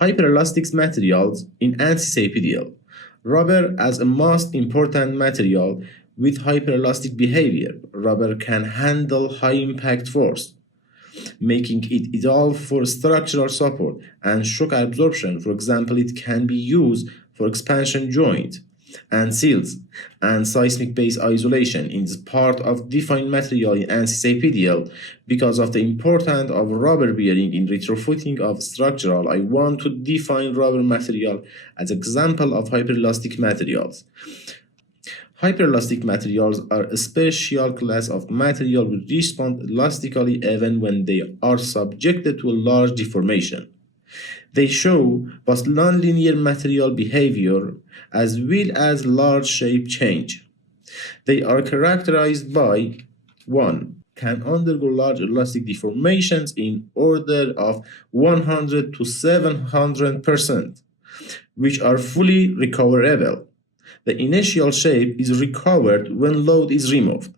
Hyperelastic materials in ANSYS APDL. Rubber as a most important material with hyperelastic behavior. Rubber can handle high impact force, making it ideal for structural support and shock absorption. For example, it can be used for expansion joint and seals and seismic base isolation in this part of defined material in ANSYS APDL. Because of the importance of rubber bearing in retrofitting of structural, I want to define rubber material as example of hyperelastic materials. Hyperelastic materials are a special class of material which respond elastically even when they are subjected to a large deformation. They show both nonlinear material behavior as well as large shape change. They are characterized by 1. Can undergo large elastic deformations in order of 100 to 700%, which are fully recoverable. The initial shape is recovered when load is removed.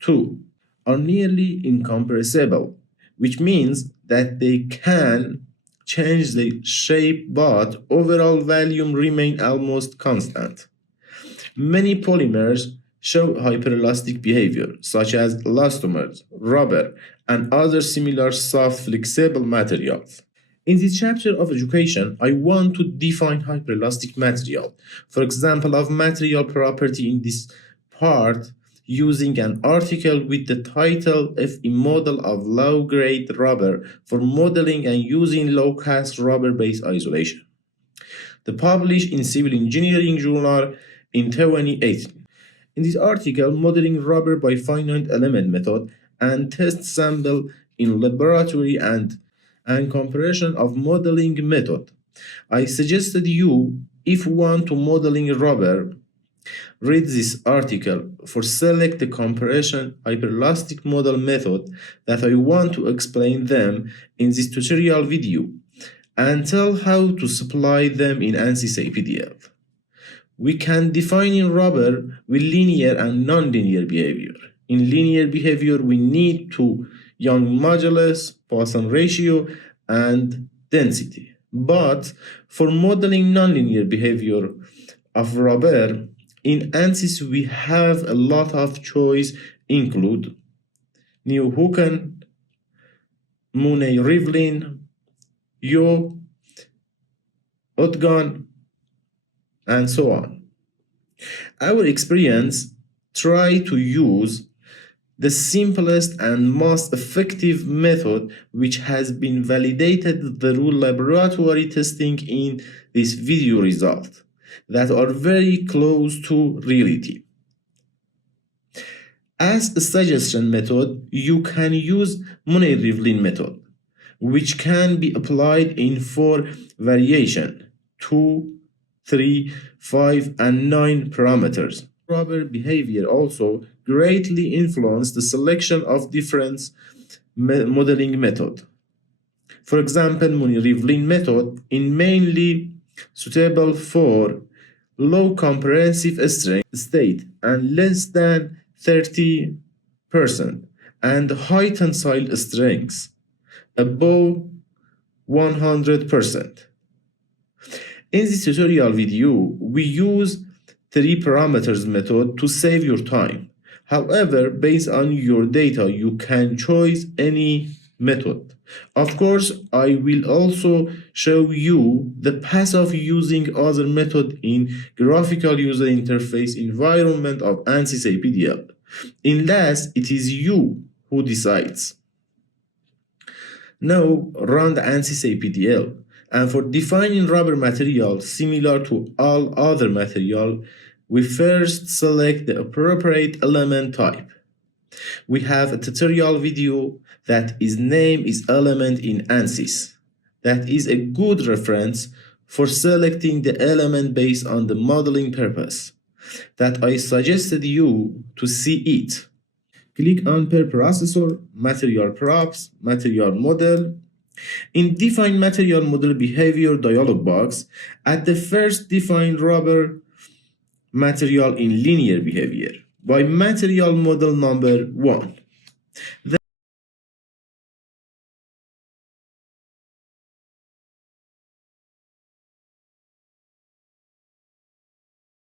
2. Are nearly incompressible, which means that they can change the shape but overall volume remain almost constant. Many polymers show hyperelastic behavior, such as elastomers, rubber, and other similar soft flexible materials. In this chapter of education, I want to define hyperelastic material. For example, of material property in this part using an article with the title "A Model of Low-Grade Rubber for Modeling and Using Low-Cost Rubber-Based Isolation." The published in Civil Engineering Journal in 2018. In this article, modeling rubber by finite element method and test sample in laboratory and comparison of modeling method, I suggested you, if want to modeling rubber, read this article for select the comparison hyperelastic model method that I want to explain them in this tutorial video and tell how to supply them in ANSYS APDL. We can define in rubber with linear and nonlinear behavior. In linear behavior, we need to Young modulus, Poisson ratio, and density. But for modeling nonlinear behavior of rubber, in ANSYS we have a lot of choice include yeoh hookean, mooney rivlin, yeoh, ogden, and so on. Our experience try to use the simplest and most effective method which has been validated through laboratory testing in this video result that are very close to reality. As a suggestion method, you can use mooney rivlin method, which can be applied in 4 variations: 2, 3, 5, and 9 parameters. Rubber behavior also greatly influence the selection of different modeling method. For example, mooney rivlin method is mainly suitable for low comprehensive strength state and less than 30%, and high tensile strengths above 100%. In this tutorial video, we use 3 parameters method to save your time. However, based on your data, you can choose any method. Of course, I will also show you the path of using other method in graphical user interface environment of ANSYS APDL. In last, it is you who decides. Now, run the ANSYS APDL. And for defining rubber material similar to all other material, we first select the appropriate element type. We have a tutorial video that is name is element in ANSYS. That is a good reference for selecting the element based on the modeling purpose that I suggested you to see it. Click on per processor, material props, material model. In define material model behavior dialog box, at the first define rubber material in linear behavior by material model number 1.